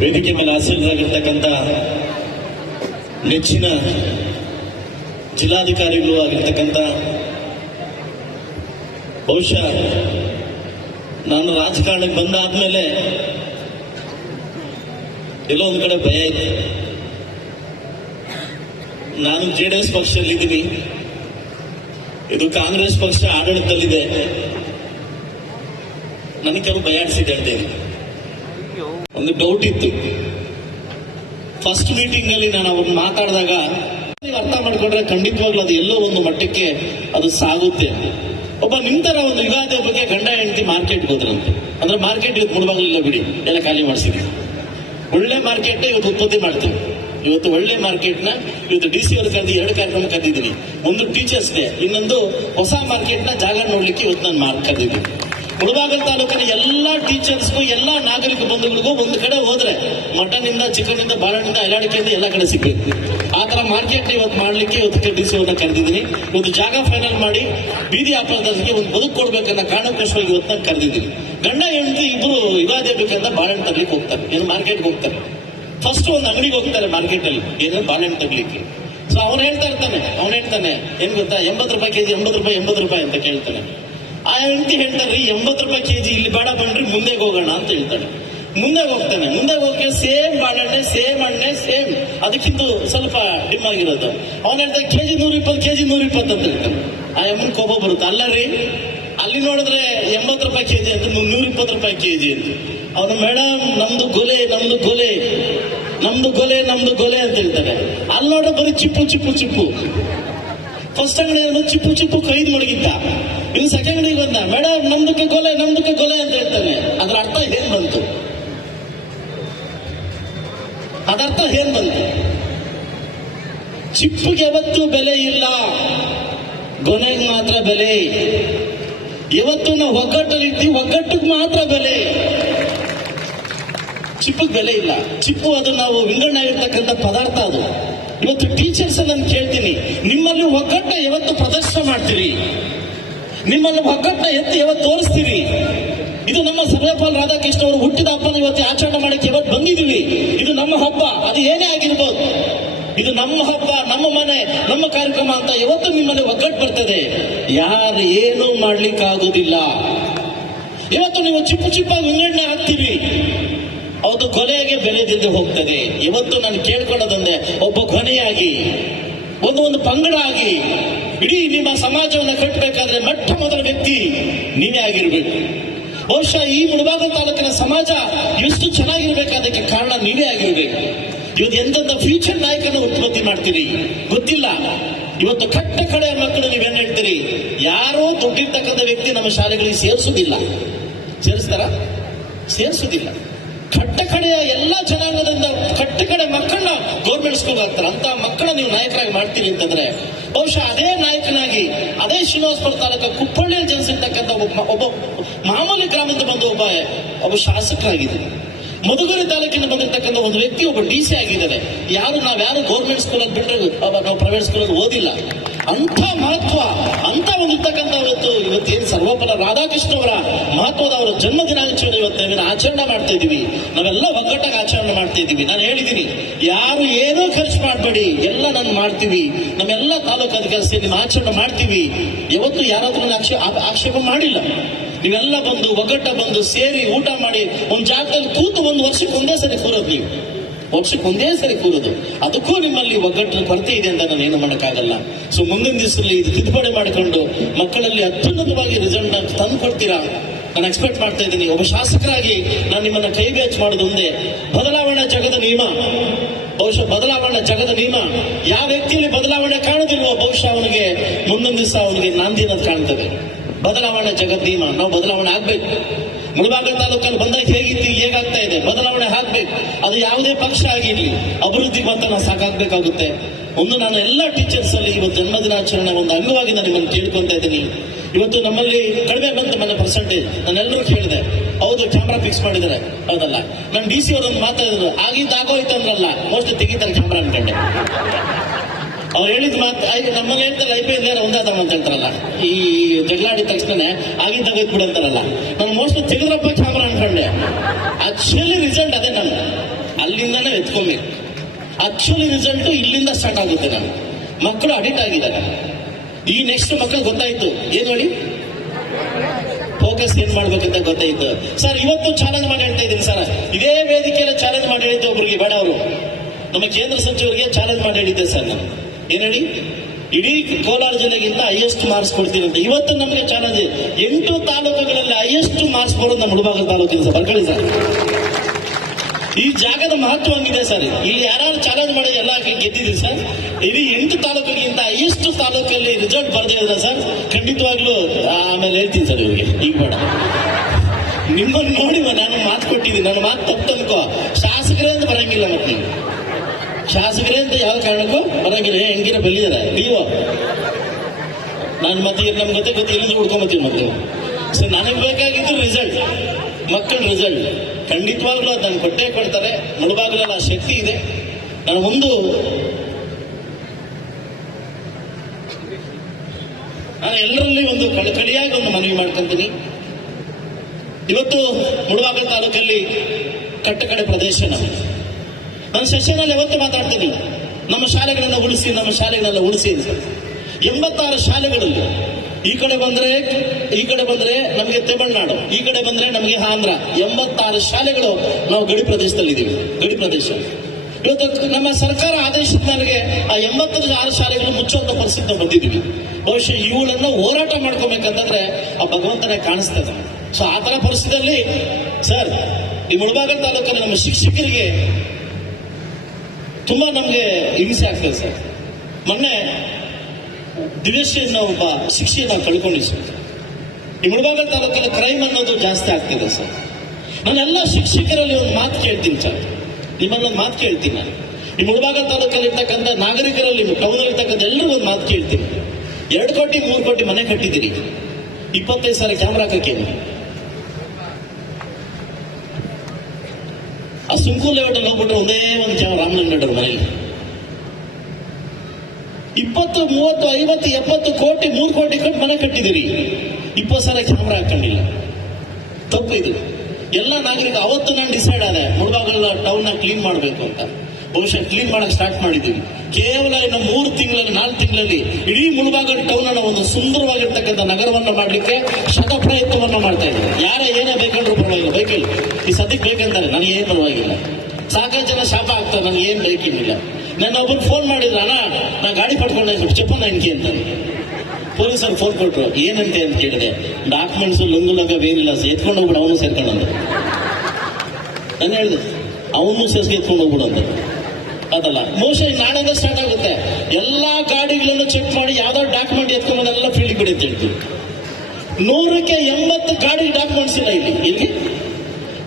ವೇದಿಕೆ ಮೇಲೆ ಆಸೀನರಾಗಿರ್ತಕ್ಕಂಥ ನೆಚ್ಚಿನ ಜಿಲ್ಲಾಧಿಕಾರಿಗಳು ಆಗಿರ್ತಕ್ಕಂಥ ಬಹುಶಃ ನಾನು ರಾಜಕಾರಣಕ್ಕೆ ಬಂದಾದ್ಮೇಲೆ ಎಲ್ಲೋ ಒಂದು ಕಡೆ ಭಯ ಇದೆ ನಾನು ಜೆ ಡಿ ಎಸ್ ಪಕ್ಷದಲ್ಲಿದ್ದೀನಿ ಇದು ಕಾಂಗ್ರೆಸ್ ಪಕ್ಷ ಆಡಳಿತದಲ್ಲಿದೆ. ನನಗೆ ಕೆಲವು ಭಯ ಅನಿಸಿದೆ ಹೇಳ್ತೇನೆ ಒಂದು ಡೌಟ್ ಇತ್ತು. ಫಸ್ಟ್ ಮೀಟಿಂಗ್ನಲ್ಲಿ ನಾನು ಅವ್ರನ್ನ ಮಾತಾಡಿದಾಗ ಅರ್ಥ ಮಾಡ್ಕೊಂಡ್ರೆ ಖಂಡಿತವಾಗ್ಲೂ ಅದು ಎಲ್ಲೋ ಒಂದು ಮಟ್ಟಕ್ಕೆ ಅದು ಸಾಗುತ್ತೆ. ಒಬ್ಬ ನಿಂತರ ಒಂದು ಯುಗಾದಿ ಬಗ್ಗೆ ಗಂಡ ಹೆಂಡತಿ ಮಾರ್ಕೆಟ್ ಹೋದ್ರಂತೆ. ಅಂದ್ರೆ ಮಾರ್ಕೆಟ್ ಇವತ್ತು ಮುಳುಬಾಗಿಲಿಲ್ಲ ಬಿಡಿ, ಎಲ್ಲ ಖಾಲಿ ಮಾಡಿಸಿದ್ವಿ. ಒಳ್ಳೆ ಮಾರ್ಕೆಟ್ ಇವತ್ತು ಉತ್ಪತ್ತಿ ಮಾಡ್ತೀವಿ. ಇವತ್ತು ಒಳ್ಳೆ ಮಾರ್ಕೆಟ್ನ ಇವತ್ತು ಡಿ ಸಿ ಅವರು ಕರೆದು ಎರಡು ಕಾರ್ಯಕ್ರಮ ಕರೆದಿದ್ದೀನಿ. ಒಂದು ಟೀಚರ್ಸ್ ಡೇ ಇನ್ನೊಂದು ಹೊಸ ಮಾರ್ಕೆಟ್ನ ಜಾಗ ನೋಡ್ಲಿಕ್ಕೆ ಇವತ್ತು ನಾನು ಮಾರ್ಕ್ ಕರೆದಿದ್ದೀನಿ. ಮುಳಬಾಗಲ್ ತಾಲೂಕಿನ ಎಲ್ಲಾ ಟೀಚರ್ಸ್ಗೂ, ಎಲ್ಲಾ ನಾಗರಿಕ ಬಂಧುಗಳಿಗೂ ಒಂದು ಕಡೆ ಹೋದ್ರೆ ಮಟನ್ ಇಂದ ಬಾಳೆಹಣ್ಣಿಂದ ಐಲಾಡಿಕೆಯಿಂದ ಎಲ್ಲ ಕಡೆ ಸಿಗ್ಬೇಕು. ಆ ತರ ಮಾರ್ಕೆಟ್ ಇವತ್ತು ಮಾಡ್ಲಿಕ್ಕೆ ಇವತ್ತು ಡಿ ಸಿ ಅವ್ರನ್ನ ಕರೆದಿದ್ದೀನಿ. ಒಂದು ಜಾಗ ಫೈನಲ್ ಮಾಡಿ ಬೀದಿ ವ್ಯಾಪಾರದವರಿಗೆ ಒಂದು ಬದುಕು ಕೊಡ್ಬೇಕನ್ನ ಕಾರಣಕ್ಕೋಸ್ಕರ ಇವತ್ತು ಕರೆದಿದ್ದೀನಿ. ಗಂಡ, ಹೆಂಡತಿ ಇಬ್ರು ಯುಗಾದಿ ಬೇಕಂತ ಬಾಳೆಹಣ್ಣು ತರ್ಲಿಕ್ಕೆ ಹೋಗ್ತಾರೆ. ಏನು ಮಾರ್ಕೆಟ್ಗೆ ಹೋಗ್ತಾರೆ. ಫಸ್ಟ್ ಒಂದು ಅಂಗಡಿಗೆ ಹೋಗ್ತಾರೆ ಮಾರ್ಕೆಟ್ ಅಲ್ಲಿ ಏನು ಬಾಳೆಹಣ್ಣು ತರ್ಲಿಕ್ಕೆ. ಸೊ ಅವ್ನು ಹೇಳ್ತಾ ಇರ್ತಾನೆ, ಅವ್ನು ಹೇಳ್ತಾನೆ, ಏನ್ ಗೊತ್ತಾ? ಎಂಬತ್ತು ರೂಪಾಯಿ ಕೆಜಿ ಎಂಬತ್ತು ರೂಪಾಯಿ ಎಂಬತ್ತು ರೂಪಾಯಿ ಅಂತ ಕೇಳ್ತಾನೆ. ಆ ಹೆಂಡತಿ ಹೇಳ್ತಾರೆ ಎಂಬತ್ತು ರೂಪಾಯಿ ಕೆಜಿ ಇಲ್ಲಿ ಬೇಡ ಬನ್ರಿ ಮುಂದೆ ಹೋಗೋಣ ಅಂತ ಹೇಳ್ತಾನೆ ಮುಂದೆ ಹೋಗ್ತಾನೆ. ಮುಂದೆ ಹೋಗಿ ಸೇಮ್ ಬಾಳೆಹಣ್ಣೆ, ಸೇಮ್ ಹಣ್ಣೆ, ಸೇಮ್. ಅದಕ್ಕಿಂತ ಸ್ವಲ್ಪ ಡಿಮ್ ಆಗಿರೋದು. ಅವನು ಹೇಳ್ತಾನೆ, ಕೆಜಿ ನೂರ ಇಪ್ಪತ್ತು ಕೆಜಿ ನೂರ ಇಪ್ಪತ್ತು ಅಂತ ಹೇಳ್ತಾನೆ. ಆ ಕೋಪ ಬರುತ್ತೆ. ಅಲ್ಲ ರೀ, ಅಲ್ಲಿ ನೋಡಿದ್ರೆ ಎಂಬತ್ತು ರೂಪಾಯಿ ಕೆಜಿ ಅಂತ ನೂರ ಇಪ್ಪತ್ತು ರೂಪಾಯಿ ಕೆಜಿ ಅಂತ. ಅವನು, ಮೇಡಮ್, ನಮ್ದು ಗೊಲೆ ನಮ್ದು ಗೊಲೆ ನಮ್ದು ಗೊಲೆ ನಮ್ದು ಗೊಲೆ ಅಂತ ಹೇಳ್ತಾನೆ. ಅಲ್ಲಿ ನೋಡ್ರೆ ಬರೀ ಚಿಪ್ಪು ಚಿಪ್ಪು ಚಿಪ್ಪು. ಫಸ್ಟ್ ಅಂಗಡಿ ಚಿಪ್ಪು ಚಿಪ್ಪು ಕೈದು ಮಡಗಿದ್ದ. ಇನ್ನು ಸೆಕೆಂಡ್ ಬಂದ. ಮೇಡಮ್, ನಮ್ದಕ್ಕೆ ಕೊಲೆ ನಮ್ದಕ್ಕೆ ಕೊಲೆ ಅಂತ ಹೇಳ್ತಾನೆ. ಅದ್ರ ಅರ್ಥ ಏನ್ ಬಂತು? ಅದರ್ಥ ಏನ್ ಬಂತು? ಚಿಪ್ಪುಗೆ ಯಾವತ್ತೂ ಬೆಲೆ ಇಲ್ಲ. ಗೊನೆಗೆ ಮಾತ್ರ ಬೆಲೆ. ಇವತ್ತು ನಾವು ಒಗ್ಗಟ್ಟಲ್ಲಿದ್ದೀವಿ ಒಗ್ಗಟ್ಟಿಗೆ ಮಾತ್ರ ಬೆಲೆ. ಚಿಪ್ಪಿಗೆ ಬೆಲೆ ಇಲ್ಲ. ಚಿಪ್ಪು ಅದು ನಾವು ವಿಂಗಡಣೆ ಆಗಿರ್ತಕ್ಕಂಥ ಪದಾರ್ಥ ಅದು. ಇವತ್ತು ಟೀಚರ್ಸ್ ನಾನು ಕೇಳ್ತೀನಿ. ನಿಮ್ಮಲ್ಲಿ ಒಗ್ಗಟ್ಟ ಯಾವತ್ತು ಪ್ರದರ್ಶನ ಮಾಡ್ತೀರಿ? ನಿಮ್ಮಲ್ಲಿ ಒಗ್ಗಟ್ಟ ಎತ್ತಿ ಯಾವತ್ತು ತೋರಿಸ್ತೀರಿ? ಇದು ನಮ್ಮ ಸರ್ವೇಪಾಲ್ ರಾಧಾಕೃಷ್ಣ ಅವರು ಹುಟ್ಟಿದ ಹಬ್ಬನ ಇವತ್ತು ಆಚರಣೆ ಮಾಡಕ್ಕೆ ಯಾವತ್ತು ಬಂದಿದ್ದೀವಿ. ಇದು ನಮ್ಮ ಹಬ್ಬ, ಅದು ಏನೇ ಆಗಿರ್ಬೋದು. ಇದು ನಮ್ಮ ಹಬ್ಬ, ನಮ್ಮ ಮನೆ, ನಮ್ಮ ಕಾರ್ಯಕ್ರಮ ಅಂತ ಯಾವತ್ತು ನಿಮ್ಮಲ್ಲಿ ಒಗ್ಗಟ್ಟು ಬರ್ತದೆ. ಯಾರು ಏನೂ ಮಾಡ್ಲಿಕ್ಕಾಗೋದಿಲ್ಲ. ಇವತ್ತು ನೀವು ಚಿಪ್ಪು ಚಿಪ್ಪ ವಿಂಗಡಣೆ ಹಾಕ್ತೀವಿ ಅವತ್ತು ಕೊನೆಗೆ ಬೆಲೆದಿದ್ದು ಹೋಗ್ತದೆ. ಇವತ್ತು ನಾನು ಕೇಳ್ಕೊಳ್ಳೋದಂದ್ರೆ, ಒಬ್ಬ ಕೊನೆಯಾಗಿ ಒಂದು ಒಂದು ಪಂಗಡ ಆಗಿ ಇಡೀ ನಿಮ್ಮ ಸಮಾಜವನ್ನು ಕಟ್ಟಬೇಕಾದ್ರೆ ಮೊಟ್ಟ ಮೊದಲ ವ್ಯಕ್ತಿ ನೀವೇ ಆಗಿರ್ಬೇಕು. ಬಹುಶಃ ಈ ಮುಳಬಾಗ ತಾಲೂಕಿನ ಸಮಾಜ ಎಷ್ಟು ಚೆನ್ನಾಗಿರ್ಬೇಕು ಅದಕ್ಕೆ ಕಾರಣ ನೀವೇ ಆಗಿರ್ಬೇಕು. ಇವತ್ತು ಎಂತೆಂಥ ಫ್ಯೂಚರ್ ನಾಯಕನ ಉತ್ಪತ್ತಿ ಮಾಡ್ತೀರಿ? ಗೊತ್ತಿಲ್ಲ. ಇವತ್ತು ಕಟ್ಟ ಕಡೆಯ ಮಕ್ಕಳು ನೀವೇನ್ ಹೇಳ್ತೀರಿ? ಯಾರೋ ದುಡ್ಡಿರ್ತಕ್ಕಂಥ ವ್ಯಕ್ತಿ ನಮ್ಮ ಶಾಲೆಗಳಿಗೆ ಸೇರಿಸುವುದಿಲ್ಲ ಸೇರಿಸ್ತಾರ? ಸೇರಿಸುವುದಿಲ್ಲ ಕಟ್ಟ ಕಡೆಯ ಎಲ್ಲ ಜನಾಂಗದಿಂದ ಕಟ್ಟ ಕಡೆ ಮಕ್ಕಳನ್ನ ಗೌರ್ಮೆಂಟ್ ಸ್ಕೂಲ್ ಹಾಕ್ತಾರೆ. ಅಂತ ಮಕ್ಕಳ ನೀವು ನಾಯಕರಾಗಿ ಮಾಡ್ತೀರಿ ಅಂತಂದ್ರೆ ಬಹುಶಃ ಅದೇ ನಾಯಕನಾಗಿ, ಅದೇ ಶ್ರೀನಿವಾಸಪುರ ತಾಲೂಕ ಕುಪ್ಪಳ್ಳಿಯಲ್ಲಿ ಜನಿಸಿರ್ತಕ್ಕಂಥ ಒಬ್ಬ ಒಬ್ಬ ಮಾಮೂಲಿ ಗ್ರಾಮದಿಂದ ಬಂದ ಒಬ್ಬ ಒಬ್ಬ ಶಾಸಕರಾಗಿದ್ದಾರೆ ಮಧುಗಿರಿ ತಾಲೂಕಿನ ಬಂದಿರತಕ್ಕಂಥ ಒಂದು ವ್ಯಕ್ತಿ ಒಬ್ಬ ಡಿ ಸಿ ಆಗಿದ್ದಾರೆ ಯಾರು ನಾವ್ಯಾರು ಗೌರ್ಮೆಂಟ್ ಸ್ಕೂಲಲ್ಲಿ ಬಿಟ್ಟರೆ ಅವ ನಾವು ಪ್ರೈವೇಟ್ ಸ್ಕೂಲಲ್ಲಿ ಓದಿಲ್ಲ. ಅಂತ ಮಹತ್ವ ಅಂತ ಒಂದು ಇರ್ತಕ್ಕಂಥ ಇವತ್ತು ಇವತ್ತೇನು ಸರ್ವಪಲ್ಲ ರಾಧಾಕೃಷ್ಣ ಅವರ ಮಹತ್ವದ ಅವರ ಜನ್ಮ ದಿನಾಚರಣೆ ಇವತ್ತು ಆಚರಣೆ ಮಾಡ್ತಾ ಇದ್ದೀವಿ. ನಾವೆಲ್ಲ ಒಗ್ಗಟ್ಟಾಗಿ ಆಚರಣೆ ಮಾಡ್ತಾ ಇದೀವಿ ನಾನು ಹೇಳಿದ್ದೀನಿ, ಯಾರು ಏನೂ ಖರ್ಚು ಮಾಡಬೇಡಿ, ಎಲ್ಲ ನಾನು ಮಾಡ್ತೀವಿ. ನಮ್ಮೆಲ್ಲ ತಾಲೂಕು ಅಧಿಕಾರಿ ನಿಮ್ಮ ಆಚರಣೆ ಮಾಡ್ತೀವಿ. ಯಾವತ್ತು ಯಾರಾದ್ರೂ ಆಕ್ಷೇಪ ಮಾಡಿಲ್ಲ. ನೀವೆಲ್ಲ ಬಂದು ಒಗ್ಗಟ್ಟ ಬಂದು ಸೇರಿ ಊಟ ಮಾಡಿ ಒಂದು ಜಾಗದಲ್ಲಿ ಕೂತು ಒಂದು ವರ್ಷಕ್ಕೆ ಒಂದೇ ಸರಿ ಕೂರೋದು ನೀವು. ವರ್ಷಕ್ಕೆ ಒಂದೇ ಸರಿ ಕೂರೋದು. ಅದಕ್ಕೂ ನಿಮ್ಮಲ್ಲಿ ಒಗ್ಗಟ್ಟಿನ ಕೊರತೆ ಇದೆ ಅಂತ ನಾನು ಏನು ಮಾಡೋಕ್ಕಾಗಲ್ಲ. ಸೊ ಮುಂದಿನ ದಿವಸದಲ್ಲಿ ಇದು ತಿದ್ದುಪಡಿ ಮಾಡಿಕೊಂಡು ಮಕ್ಕಳಲ್ಲಿ ಅತ್ಯುನ್ನತವಾಗಿ ರಿಸಲ್ಟ್ ತಂದು ಕೊಡ್ತೀರಾ? ನಾನು ಎಕ್ಸ್ಪೆಕ್ಟ್ ಮಾಡ್ತಾ ಇದ್ದೀನಿ. ಒಬ್ಬ ಶಾಸಕರಾಗಿ ನಾನು ನಿಮ್ಮನ್ನ ಕೈ ಬೇಚ್ ಮಾಡೋದು ಒಂದೇ. ಬದಲಾವಣೆ ಜಗದ ನಿಯಮ. ಬಹುಶಃ ಬದಲಾವಣೆ ಜಗದ ನಿಯಮ. ಯಾವ ವ್ಯಕ್ತಿಯಲ್ಲಿ ಬದಲಾವಣೆ ಕಾಣುದಿಲ್ವೋ, ಬಹುಶಃ ಅವನಿಗೆ ಮುಂದೊಂದು ದಿವಸ ಅವನಿಗೆ ನಾಂದಿ ಅನ್ನೋದು ಕಾಣ್ತದೆ. ಬದಲಾವಣೆ ಜಗದ್ದೀಮ, ನಾವು ಬದಲಾವಣೆ ಆಗ್ಬೇಕು. ಮುಳಬಾಗ ತಾಲೂಕಲ್ಲಿ ಬಂದಾಗ ಹೇಗಿತ್ತು ಹೇಗಾಗ್ತಾ ಇದೆ? ಬದಲಾವಣೆ ಆಗ್ಬೇಕು. ಅದು ಯಾವುದೇ ಪಕ್ಷ ಆಗಿರಲಿ, ಅಭಿವೃದ್ಧಿ ಬಂತ ನಾವು ಸಾಕಾಗಬೇಕಾಗುತ್ತೆ. ಒಂದು ನಾನು ಎಲ್ಲ ಟೀಚರ್ಸ್ ಅಲ್ಲಿ ಇವತ್ತು ಜನ್ಮದಿನಾಚರಣೆ ಒಂದು ಅಂಗವಾಗಿ ನಾನು ನಿಮ್ಮನ್ನು ಕೇಳ್ಕೊಂತ ಇದ್ದೀನಿ. ಇವತ್ತು ನಮ್ಮಲ್ಲಿ ಕಡಿಮೆ ಬಂತು ಮನೆ ಪರ್ಸೆಂಟೇಜ್ ನಾನೆಲ್ಲರೂ ಕೇಳಿದೆ. ಹೌದು ಕ್ಯಾಮ್ರಾ ಫಿಕ್ಸ್ ಮಾಡಿದ್ದಾರೆ. ಹೌದಲ್ಲ. ನಾನು ಡಿ ಸಿ ಅವರೊಂದು ಮಾತಾಡಿದ್ರು ಆಗಿದ್ದು ಆಗೋಯ್ತು ಅಂದ್ರಲ್ಲ. ಮೋಸ್ಟ್ ತೆಗಿತಾರೆ ಕ್ಯಾಮ್ರಾ ಅನ್ಕೊಂಡೆ. ಅವ್ರು ಹೇಳಿದ ಮಾತು ಆಯ್ತು ನಮ್ಮಲ್ಲಿ ಹೇಳ್ತಾರೆ ಐ ಪಿ ಎಲ್ ಒಂದಾದವ ಅಂತ ಹೇಳ್ತಾರಲ್ಲ. ಈ ಜಗಳಾಡಿದ ತಕ್ಷಣ ಆಗಿದ್ದಾಗೈತ್ ಬಿಡು ಅಂತಾರಲ್ಲ. ನಾನು ಮೋಸ್ಟ್ ತೆಗೆದ್ರಪ್ಪ ಕ್ಯಾಮ್ರಾ ಅನ್ಕೊಂಡೆ. ಆಕ್ಚುಲಿ ರಿಸಲ್ಟ್ ಅದೇ ನಾನು. ಎತ್ಕೊಮ್ಮೆ ಆಕ್ಚುಲಿ ರಿಸಲ್ಟ್ ಇಲ್ಲಿಂದ ಸ್ಟಾರ್ಟ್ ಆಗುತ್ತೆ ನಾನು. ಮಕ್ಕಳು ಅಡಿಟ್ ಆಗಿದ್ದಾರೆ. ಈ ನೆಕ್ಸ್ಟ್ ಮಕ್ಕಳು ಗೊತ್ತಾಯ್ತು. ಏನ್ ನೋಡಿ? ಫೋಕಸ್ ಏನ್ ಮಾಡ್ಬೇಕಂತ ಗೊತ್ತಾಯ್ತು. ಸರ್ ಇವತ್ತು ಚಾಲೆಂಜ್ ಮಾಡಿ ಹೇಳ್ತಾ ಇದ್ದೀನಿ ಸರ್ ಇದೇ ವೇದಿಕೆಯಲ್ಲಿ ಚಾಲೆಂಜ್ ಮಾಡಿ ಹೇಳಿದ್ದೆ ಒಬ್ರಿಗೆ ಬೇಡ ಅವರು. ನಮ್ಮ ಕೇಂದ್ರ ಸಚಿವರಿಗೆ ಚಾಲೆಂಜ್ ಮಾಡಿ ಹೇಳಿದ್ದೆ ಸರ್ ನಾನು ಏನ್ ಹೇಳಿ ಇಡೀ ಕೋಲಾರ ಜಿಲ್ಲೆಗಿಂತ ಹೈಯೆಸ್ಟ್ ಮಾರ್ಕ್ಸ್ ಕೊಡ್ತೀನಿ ಅಂತ. ಇವತ್ತು ನಮಗೆ ಚಾಲೆಂಜ್ ಎಂಟು ತಾಲೂಕುಗಳಲ್ಲಿ ಹೈಯೆಸ್ಟ್ ಮಾರ್ಕ್ಸ್ ಬರೋದು ನಮ್ಮ ಮುಳಬಾಗಲ್ ತಾಲೂಕಿನ ಸರ್. ಬರ್ಕೊಳ್ಳಿ ಸರ್. ಈ ಜಾಗದ ಮಹತ್ವ ಹಂಗಿದೆ ಸರ್. ಇಲ್ಲಿ ಯಾರು ಚಾಲೆಂಜ್ ಮಾಡಿ ಎಲ್ಲ ಗೆದ್ದಿದ್ದೀರಿ ಸರ್? ಇಡೀ ಎಂಟು ತಾಲೂಕಿಗಿಂತ ಹೈಯೆಸ್ಟ್ ತಾಲೂಕಲ್ಲಿ ರಿಸಲ್ಟ್ ಬರ್ದೇ ಇದೆ ಸರ್, ಖಂಡಿತವಾಗ್ಲೂ ಆಮೇಲೆ ಹೇಳ್ತೀನಿ ಸರ್ ಇವರಿಗೆ. ಈಗ ಬೇಡ. ನಿಮ್ಮನ್ನು ನೋಡಿ ನಾನು ಮಾತು ಕೊಟ್ಟಿದ್ದೀನಿ. ನನ್ನ ಮಾತು ತಪ್ಪು ಅನ್ಕೋ. ಶಾಸಕರೇ ಅಂತ ಬರಂಗಿಲ್ಲ ಮತ್ತೆ ನೀವು. ಶಾಸಕರೇ ಅಂತ ಯಾವ ಕಾರಣಕ್ಕೂ ಬರಂಗಿಲ್ಲ ಹೆಂಗಿರ ಬಲ್ಲಿದಾರೆ ನೀವು. ನಾನು ಮತ್ತೆ ನಮ್ಮ ಗೊತ್ತೆ ಗೊತ್ತೆ ಎಲ್ಲಿ ಹುಡ್ಕೊಂಬತ್ತೀವಿ ಮತ್ತೆ ಸೊ ನನಗೆ ಬೇಕಾಗಿದ್ದು ರಿಸಲ್ಟ್ ಮಕ್ಕಳ ರಿಸಲ್ಟ್ ಖಂಡಿತವಾಗ್ಲೂ ಅದು ನಾನು ಕೊಟ್ಟೇ ಕೊಡ್ತಾರೆ. ಆ ಶಕ್ತಿ ಇದೆ. ನಾನು ಒಂದು ನಾನು ಎಲ್ಲರಲ್ಲಿ ಒಂದು ಕಳಕಳಿಯಾಗಿ ಒಂದು ಮನವಿ ಮಾಡ್ಕೊಂತೀನಿ. ಇವತ್ತು ಮುಳುಬಾಗಲ್ ತಾಲೂಕಲ್ಲಿ ಕಟ್ಟಕಡೆ ಪ್ರದೇಶ ನಮ್ಮದು ನಾನು ಸೆಷನಲ್ಲಿ ಯಾವತ್ತೇ ಮಾತಾಡ್ತೀನಿ. ನಮ್ಮ ಶಾಲೆಗಳನ್ನ ಉಳಿಸಿ, ನಮ್ಮ ಶಾಲೆಗಳನ್ನ ಉಳಿಸಿ ಅಂತ. ಎಂಬತ್ತಾರು ಶಾಲೆಗಳಲ್ಲಿ ಈ ಕಡೆ ಬಂದ್ರೆ, ಈ ಕಡೆ ಬಂದ್ರೆ ನಮಗೆ ತಮಿಳುನಾಡು, ಈ ಕಡೆ ಬಂದ್ರೆ ನಮಗೆ ಆಂಧ್ರ. ಎಂಬತ್ತಾರು ಶಾಲೆಗಳು ನಾವು ಗಡಿ ಪ್ರದೇಶದಲ್ಲಿ ಇದೀವಿ ಗಡಿ ಪ್ರದೇಶ. ಇವತ್ತು ನಮ್ಮ ಸರ್ಕಾರ ಆದೇಶದ ನನಗೆ ಆ ಎಂಬತ್ತರ ಆರು ಶಾಲೆಗಳು ಮುಚ್ಚುವಂತ ಪರಿಸ್ಥಿತಿ ಬಂದಿದ್ದೀವಿ. ಬಹುಶಃ ಇವುಗಳನ್ನ ಹೋರಾಟ ಮಾಡ್ಕೋಬೇಕಂತಂದ್ರೆ ಆ ಭಗವಂತನೇ ಕಾಣಿಸ್ತದೆ. ಸೊ ಆ ತರ ಪರಿಸ್ಥಿತಿಯಲ್ಲಿ, ಸರ್, ಈ ಮುಳಬಾಗಲ್ ತಾಲೂಕಿನ ನಮ್ಮ ಶಿಕ್ಷಕರಿಗೆ ತುಂಬಾ ನಮಗೆ ಹಿಂಸೆ ಆಗ್ತದೆ ಸರ್. ಮೊನ್ನೆ ಅನ್ನೋ ಒಬ್ಬ ಶಿಕ್ಷೆ ನಾವು ಕಳ್ಕೊಂಡಿವಿ ಸರ್ ಈ ಮುಳಬಾಗಲ್ ತಾಲೂಕಲ್ಲಿ ಕ್ರೈಮ್ ಅನ್ನೋದು ಜಾಸ್ತಿ ಆಗ್ತಿದೆ ಸರ್. ನಾನು ಎಲ್ಲ ಶಿಕ್ಷಕರಲ್ಲಿ ಒಂದು ಮಾತು ಕೇಳ್ತೀನಿ ಸರ್. ನಿಮ್ಮಲ್ಲೊಂದು ಮಾತು ಕೇಳ್ತೀನಿ ನಾನು. ಈ ಮುಳಬಾಗಲ್ ತಾಲೂಕಲ್ಲಿ ಇರ್ತಕ್ಕಂಥ ನಾಗರಿಕರಲ್ಲಿ ಟೌನಲ್ಲಿರ್ತಕ್ಕಂಥ ಎಲ್ಲರಿಗೂ ಒಂದು ಮಾತು ಕೇಳ್ತೀನಿ. ಎರಡು ಕೋಟಿ, ಮೂರು ಕೋಟಿ ಮನೆ ಕಟ್ಟಿದ್ದೀರಿ. ಇಪ್ಪತ್ತೈದು ಸಾವಿರ ಕ್ಯಾಮ್ರಾ ಹಾಕಕ್ಕೆ. ಆ ಸುಂಕೂರ್ ಲೇಔಟ್ ಹೋಗ್ಬಿಟ್ರೆ ಒಂದೇ ಒಂದು ಜನ ರಾಮಲಿಂಗಣ್ಣವ್ರ ಮನೆಯಲ್ಲಿ. ಇಪ್ಪತ್ತು, ಮೂವತ್ತು, ಐವತ್ತು, ಎಪ್ಪತ್ತು ಕೋಟಿ, ಮೂರು ಕೋಟಿ ಕೊಟ್ಟು ಮನೆ ಕಟ್ಟಿದಿರಿ ಇಪ್ಪತ್ತು ಸಾವಿರ ಕ್ಯಾಮ್ರಾ ಹಾಕೊಂಡಿಲ್ಲ. ತಪ್ಪು ಇದು. ಎಲ್ಲ ನಾಗರಿಕ, ಅವತ್ತು ನಾನು ಡಿಸೈಡ್ ಆದೆ ಮುಳಬಾಗಲ ಟೌನ್ನ ಕ್ಲೀನ್ ಮಾಡಬೇಕು ಅಂತ. ಬಹುಶಃ ಕ್ಲೀನ್ ಮಾಡಕ್ ಸ್ಟಾರ್ಟ್ ಮಾಡಿದ್ದೀವಿ. ಕೇವಲ ಇನ್ನು ಮೂರು ತಿಂಗಳಲ್ಲಿ, ನಾಲ್ಕು ತಿಂಗಳಲ್ಲಿ ಇಡೀ ಮುಳುಬಾಗಲ್ ಟೌನ್ ಅನ್ನ ಒಂದು ಸುಂದರವಾಗಿರ್ತಕ್ಕಂಥ ನಗರವನ್ನು ಮಾಡಲಿಕ್ಕೆ ಶತ ಪ್ರಯತ್ನವನ್ನು ಮಾಡ್ತಾ ಇದ್ದೀವಿ. ಯಾರೇ ಏನೇ ಬೇಕಂದ್ರೂ ಪರವಾಗಿಲ್ಲ. ಬೇಕಿಲ್ಲ ಈ ಸದ್ಯಕ್ಕೆ ಬೇಕಂತಾರೆ. ನನಗೆ ಏನು ಪರವಾಗಿಲ್ಲ. ಸಾಕಷ್ಟು ಜನ ಶಾಪ ಆಗ್ತಾರೆ. ನನಗೆ ಏನು ಬೇಕಿಲ್ಲ ನನ್ನ ಒಬ್ಬರು ಫೋನ್ ಮಾಡಿದ್ರ, ಅಣ್ಣ, ನಾ ಗಾಡಿ ಪಡ್ಕೊಂಡು. ಚಪ್ಪನ ನನಗೆ ಅಂತ. ಪೊಲೀಸರು ಫೋನ್ ಕೊಟ್ಟರು ಏನಂತೆ? ಅಂತ ಕೇಳಿದೆ. ಡಾಕ್ಯುಮೆಂಟ್ಸ್ ಲಂಗು ಲಂಗ ಏನಿಲ್ಲ ಎತ್ಕೊಂಡು ಹೋಗ್ಬಿಡು, ಅವನು ಸೇರ್ಕೊಂಡು ಅಂದ ನಾನು ಹೇಳಿದೆ, ಅವನು ಸೇರ್ಸಿ ಎತ್ಕೊಂಡು ಅದಲ್ಲ. ಮೋಶ ನಾಳೆಯಿಂದ ಸ್ಟಾರ್ಟ್ ಆಗುತ್ತೆ. ಎಲ್ಲಾ ಗಾಡಿಗಳನ್ನು ಚೆಕ್ ಮಾಡಿ ಯಾವ್ದೋ ಡಾಕ್ಯುಮೆಂಟ್ ಎತ್ಕೊಂಡೆಲ್ಲ ಫೀಲ್ಡ್ ಬಿಡಿ ಅಂತ ಹೇಳ್ತೀವಿ ನೂರಕ್ಕೆ ಎಂಬತ್ತು ಗಾಡಿ ಡಾಕ್ಯುಮೆಂಟ್ಸ್ ಇಲ್ಲ ಇಲ್ಲಿ. ಇಲ್ಲಿ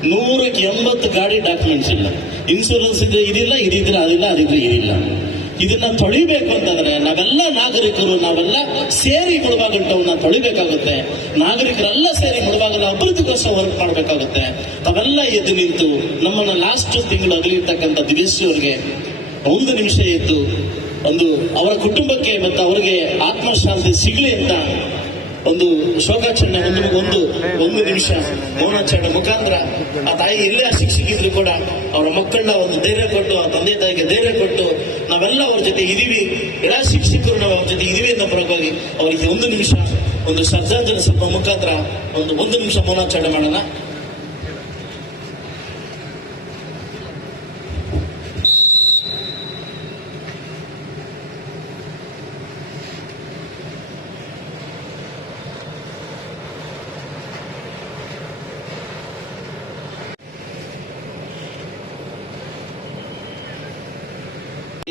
ನೂರಕ್ಕೆ ಎಂಬತ್ತು ಗಾಡಿ ಡಾಕ್ಯುಮೆಂಟ್ಸ್ ಇಲ್ಲ. ಇನ್ಶೂರೆನ್ಸ್ ಇದೆ ಇದಿಲ್ಲ, ಇದಿದ್ರೆ ಅದಿಲ್ಲ, ಅದಿದ್ರೆ ಇದಿಲ್ಲ. ಇದನ್ನ ತೊಳಿಬೇಕು ಅಂತಂದ್ರೆ ನಾವೆಲ್ಲ ನಾಗರಿಕರು, ನಾವೆಲ್ಲ ಸೇರಿ ಮುಳಬಾಗಟ್ಟವನ್ನ ತೊಳಿಬೇಕಾಗುತ್ತೆ. ನಾಗರಿಕರೆಲ್ಲ ಸೇರಿ ಮುಳಬಾಗಲ ಅಭಿವೃದ್ಧಿಗೋಸ್ಕರ ವರ್ಕ್ ಮಾಡಬೇಕಾಗುತ್ತೆ. ತಾವೆಲ್ಲ ಎದ್ದು ನಿಂತು ನಮ್ಮನ್ನ ಲಾಸ್ಟ್ ತಿಂಗಳು ಅಗಲಿರ್ತಕ್ಕಂಥ ದಿವೇಶಿ ಅವರಿಗೆ ಒಂದು ನಿಮಿಷ ಇದ್ದು ಒಂದು ಅವರ ಕುಟುಂಬಕ್ಕೆ ಮತ್ತು ಅವರಿಗೆ ಆತ್ಮಶಾಂತಿ ಸಿಗಲಿ ಅಂತ ಒಂದು ಶೋಕಾಚರಣೆ ಒಂದು ಒಂದು ಒಂದು ನಿಮಿಷ ಮೌನಾಚರಣೆ ಮುಖಾಂತರ. ಆ ತಾಯಿ ಎಲ್ಲೇ ಶಿಕ್ಷಕಿದ್ರು ಕೂಡ ಅವರ ಮಕ್ಕಳನ್ನ ಒಂದು ಧೈರ್ಯ ಕೊಟ್ಟು, ಆ ತಂದೆ ತಾಯಿಗೆ ಧೈರ್ಯ ಕೊಟ್ಟು ನಾವೆಲ್ಲ ಅವ್ರ ಜೊತೆ ಇದೀವಿ ಎಲ್ಲ ಶಿಕ್ಷಕರು ನಾವು ಅವ್ರ ಜೊತೆ ಇದೀವಿ ಅನ್ನೋ ಪರವಾಗಿ ಅವರಿಗೆ ಒಂದು ನಿಮಿಷ ಒಂದು ಶ್ರದ್ಧಾಂಜಲಿ ಸ್ವಲ್ಪ ಮುಖಾಂತರ ಒಂದು ಒಂದು ನಿಮಿಷ ಮೌನಾಚರಣೆ ಮಾಡೋಣ.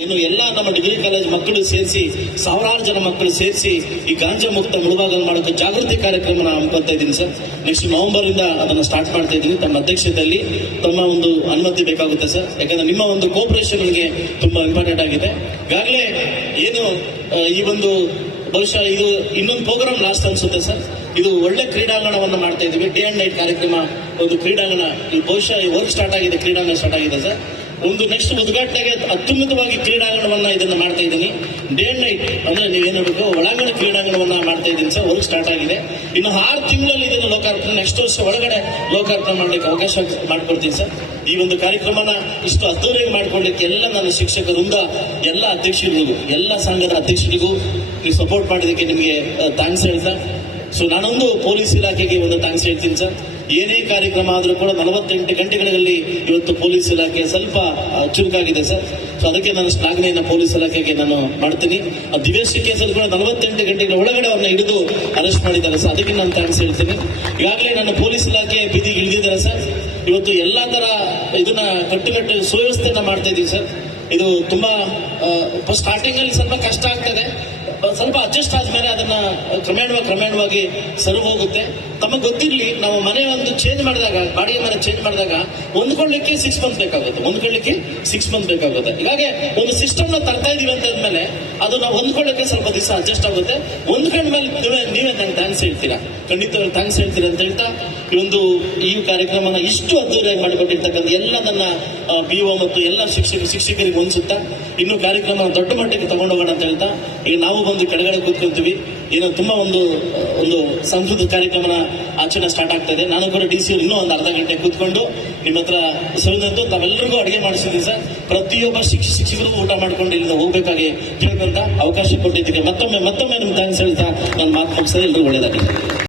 ಇನ್ನು ಎಲ್ಲ ನಮ್ಮ ಡಿಗ್ರಿ ಕಾಲೇಜ್ ಮಕ್ಕಳು ಸೇರಿಸಿ, ಸಾವಿರಾರು ಜನ ಮಕ್ಕಳು ಸೇರಿಸಿ ಈ ಗಾಂಜಾ ಮುಕ್ತ ಮುಳುಭಾಗ ಮಾಡೋಕೆ ಜಾಗೃತಿ ಕಾರ್ಯಕ್ರಮ ಹಮ್ಮಿಕೊಳ್ತಾ ಇದ್ದೀನಿ ಸರ್. ನೆಕ್ಸ್ಟ್ ನವೆಂಬರ್ ಇಂದ ಅದನ್ನು ಸ್ಟಾರ್ಟ್ ಮಾಡ್ತಾ ಇದ್ದೀನಿ. ತಮ್ಮ ಅಧ್ಯಕ್ಷತೆಯಲ್ಲಿ ತಮ್ಮ ಒಂದು ಅನುಮತಿ ಬೇಕಾಗುತ್ತೆ ಸರ್. ಯಾಕಂದ್ರೆ ನಿಮ್ಮ ಒಂದು ಕೋಪರೇಷನ್ ನನಗೆ ತುಂಬಾ ಇಂಪಾರ್ಟೆಂಟ್ ಆಗಿದೆ. ಈಗಾಗಲೇ ಏನು ಈ ಒಂದು ಬಹುಶಃ ಇದು ಇನ್ನೊಂದು ಪ್ರೋಗ್ರಾಮ್ ಲಾಸ್ಟ್ ಅನ್ಸುತ್ತೆ ಸರ್. ಇದು ಒಳ್ಳೆ ಕ್ರೀಡಾಂಗಣವನ್ನು ಮಾಡ್ತಾ ಇದ್ದೀವಿ. ಡೇ ಅಂಡ್ ನೈಟ್ ಕಾರ್ಯಕ್ರಮ ಒಂದು ಕ್ರೀಡಾಂಗಣ. ಬಹುಶಃ ವರ್ಕ್ ಸ್ಟಾರ್ಟ್ ಆಗಿದೆ, ಕ್ರೀಡಾಂಗಣ ಸ್ಟಾರ್ಟ್ ಆಗಿದೆ ಸರ್. ಒಂದು ನೆಕ್ಸ್ಟ್ ಉದ್ಘಾಟನೆಗೆ ಅತ್ಯುನ್ನತವಾಗಿ ಕ್ರೀಡಾಂಗಣವನ್ನ ಇದನ್ನ ಮಾಡ್ತಾ ಇದ್ದೀನಿ. ಡೇ ನೈಟ್ ಅಂದ್ರೆ ನೀವೇನ್ ಹೇಳ್ಬೇಕು, ಒಳಾಂಗಣ ಕ್ರೀಡಾಂಗಣವನ್ನ ಮಾಡ್ತಾ ಇದ್ದೀನಿ ಸರ್ ವರ್ಕ್ ಸ್ಟಾರ್ಟ್ ಆಗಿದೆ. ಇನ್ನು ಆರು ತಿಂಗಳಲ್ಲಿ ಇದನ್ನು ಲೋಕಾರ್ಪಣೆ ನೆಕ್ಸ್ಟ್ ವರ್ಷ ಒಳಗಡೆ ಲೋಕಾರ್ಪಣೆ ಮಾಡ್ಲಿಕ್ಕೆ ಅವಕಾಶ ಮಾಡ್ಕೊಡ್ತೀನಿ ಸರ್. ಈ ಒಂದು ಕಾರ್ಯಕ್ರಮನ ಇಷ್ಟು ಅದ್ದೂರಿಯಾಗಿ ಮಾಡ್ಕೊಳ್ಳಿಕ್ಕೆ ಎಲ್ಲ ನನ್ನ ಶಿಕ್ಷಕರಿಂದ ಎಲ್ಲ ಅಧ್ಯಕ್ಷರಿಗೂ ಎಲ್ಲ ಸಂಘದ ಅಧ್ಯಕ್ಷರಿಗೂ ನೀವು ಸಪೋರ್ಟ್ ಮಾಡಿದಕ್ಕೆ ನಿಮಗೆ ಥ್ಯಾಂಕ್ಸ್ ಹೇಳ್ತಾ ಸೊ ನಾನೊಂದು ಪೊಲೀಸ್ ಇಲಾಖೆಗೆ ಒಂದು ಥ್ಯಾಂಕ್ಸ್ ಹೇಳ್ತೀನಿ ಸರ್. ಏನೇ ಕಾರ್ಯಕ್ರಮ ಆದರೂ ಕೂಡ ನಲವತ್ತೆಂಟು ಗಂಟೆಗಳಲ್ಲಿ ಇವತ್ತು ಪೊಲೀಸ್ ಇಲಾಖೆ ಸ್ವಲ್ಪ ಚುರುಕಾಗಿದೆ ಸರ್. ಸೊ ಅದಕ್ಕೆ ನಾನು ಶ್ಲಾಘನೆಯನ್ನ ಪೊಲೀಸ್ ಇಲಾಖೆಗೆ ನಾನು ಮಾಡ್ತೀನಿ. ಆ, ದಿವ್ಯಶ್ರೀ ಕೇಸಲ್ಲಿ ಕೂಡ ನಲವತ್ತೆಂಟು ಗಂಟೆಗಳ ಒಳಗಡೆ ಅವ್ರನ್ನ ಹಿಡಿದು ಅರೆಸ್ಟ್ ಮಾಡಿದ್ದಾರೆ ಸರ್. ಅದಕ್ಕೆ ನಾನು ಥ್ಯಾಂಕ್ಸ್ ಹೇಳ್ತೀನಿ. ಈಗಾಗಲೇ ನಾನು ಪೊಲೀಸ್ ಇಲಾಖೆ ಬೀದಿಗೆ ಇಳಿದಿದ್ದಾರೆ ಸರ್. ಇವತ್ತು ಎಲ್ಲ ತರ ಇದನ್ನ ಕಟ್ಟುಕಟ್ಟು ಸುವ್ಯವಸ್ಥೆಯನ್ನ ಮಾಡ್ತಾ ಇದ್ದೀವಿ ಸರ್. ಇದು ತುಂಬಾ ಸ್ಟಾರ್ಟಿಂಗ್ ಅಲ್ಲಿ ಸ್ವಲ್ಪ ಕಷ್ಟ ಆಗ್ತದೆ. ಸ್ವಲ್ಪ ಅಡ್ಜಸ್ಟ್ ಆದ್ಮೇಲೆ ಅದನ್ನ ಕ್ರಮೇಣವಾಗಿ ಕ್ರಮೇಣವಾಗಿ ಸರಿ ಹೋಗುತ್ತೆ. ತಮಗೆ ಗೊತ್ತಿರಲಿ, ನಾವು ಮನೆ ಒಂದು ಚೇಂಜ್ ಮಾಡಿದಾಗ, ಬಾಡಿಗೆ ಮನೆ ಚೇಂಜ್ ಮಾಡಿದಾಗ ಹೊಂದ್ಕೊಳ್ಳಿಕ್ಕೆ ಸಿಕ್ಸ್ ಮಂತ್ ಬೇಕಾಗುತ್ತೆ. ಹೊಂದ್ಕೊಳ್ಳಿಕ್ಕೆ ಸಿಕ್ಸ್ ಮಂತ್ ಬೇಕಾಗುತ್ತೆ. ಹೀಗಾಗಿ ಒಂದು ಸಿಸ್ಟಮ್ನ ತರ್ತಾ ಇದೀವಿ ಅಂತ ಅಂದ್ಮೇಲೆ ಅದು ನಾವು ಹೊಂದ್ಕೊಳ್ಳಕ್ಕೆ ಸ್ವಲ್ಪ ದಿವಸ ಅಡ್ಜಸ್ಟ್ ಆಗುತ್ತೆ. ಹೊಂದ್ಕೊಂಡ್ಮೇಲೆ ನೀವೇ ನೀವೇ ನಂಗೆ ಥ್ಯಾಂಕ್ಸ್ ಹೇಳ್ತೀರಾ? ಖಂಡಿತವಾಗಿ ಥ್ಯಾಂಕ್ಸ್ ಹೇಳ್ತೀರಾ ಅಂತ ಹೇಳ್ತಾ ಒಂದು ಈ ಕಾರ್ಯಕ್ರಮನ ಇಷ್ಟು ಅದ್ದೂರಿಯಾಗಿ ಮಾಡಿಕೊಟ್ಟಿರ್ತಕ್ಕಂಥ ಎಲ್ಲ ನನ್ನ ಬಿ ಒ ಮತ್ತು ಎಲ್ಲ ಶಿಕ್ಷಕ ಶಿಕ್ಷಕರಿಗೆ ಹೊಂದಿಸುತ್ತಾ ಇನ್ನು ಕಾರ್ಯಕ್ರಮ ದೊಡ್ಡ ಮಟ್ಟಕ್ಕೆ ತಗೊಂಡು ಹೋಗೋಣ ಅಂತ ಹೇಳ್ತಾ, ಈಗ ನಾವು ಬಂದು ಕೆಳಗಡೆ ಕೂತ್ಕೊಂತೀವಿ. ಏನೋ ತುಂಬಾ ಒಂದು ಒಂದು ಸಂಸ್ಕೃತ ಕಾರ್ಯಕ್ರಮನ ಆಚರಣೆ ಸ್ಟಾರ್ಟ್ ಆಗ್ತದೆ ನಾನು ಕೂಡ ಡಿ ಸಿ ಇನ್ನೂ ಒಂದು ಅರ್ಧ ಗಂಟೆ ಕೂತ್ಕೊಂಡು ನಿಮ್ಮ ಹತ್ರ ಸರಿದಂತೂ ತಾವೆಲ್ಲರಿಗೂ ಅಡುಗೆ ಮಾಡಿಸಿದ್ವಿ ಸರ್. ಪ್ರತಿಯೊಬ್ಬ ಶಿಕ್ಷ, ಶಿಕ್ಷಕರಿಗೂ ಊಟ ಮಾಡ್ಕೊಂಡು ಇಲ್ಲಿಂದ ಹೋಗ್ಬೇಕಾಗಿ ಕೇಳ್ಕೊಂತ ಅವಕಾಶ ಕೊಟ್ಟಿದ್ದಕ್ಕೆ ಮತ್ತೊಮ್ಮೆ ಮತ್ತೊಮ್ಮೆ ನಿಮ್ಗೆ ಥ್ಯಾಂಕ್ಸ್ ಹೇಳ್ತಾ, ನನ್ನ ಮಾತು ಮುಗಿಸಿದ್ರೆ ಎಲ್ಲರೂ ಒಳ್ಳೇದಾಗಿದೆ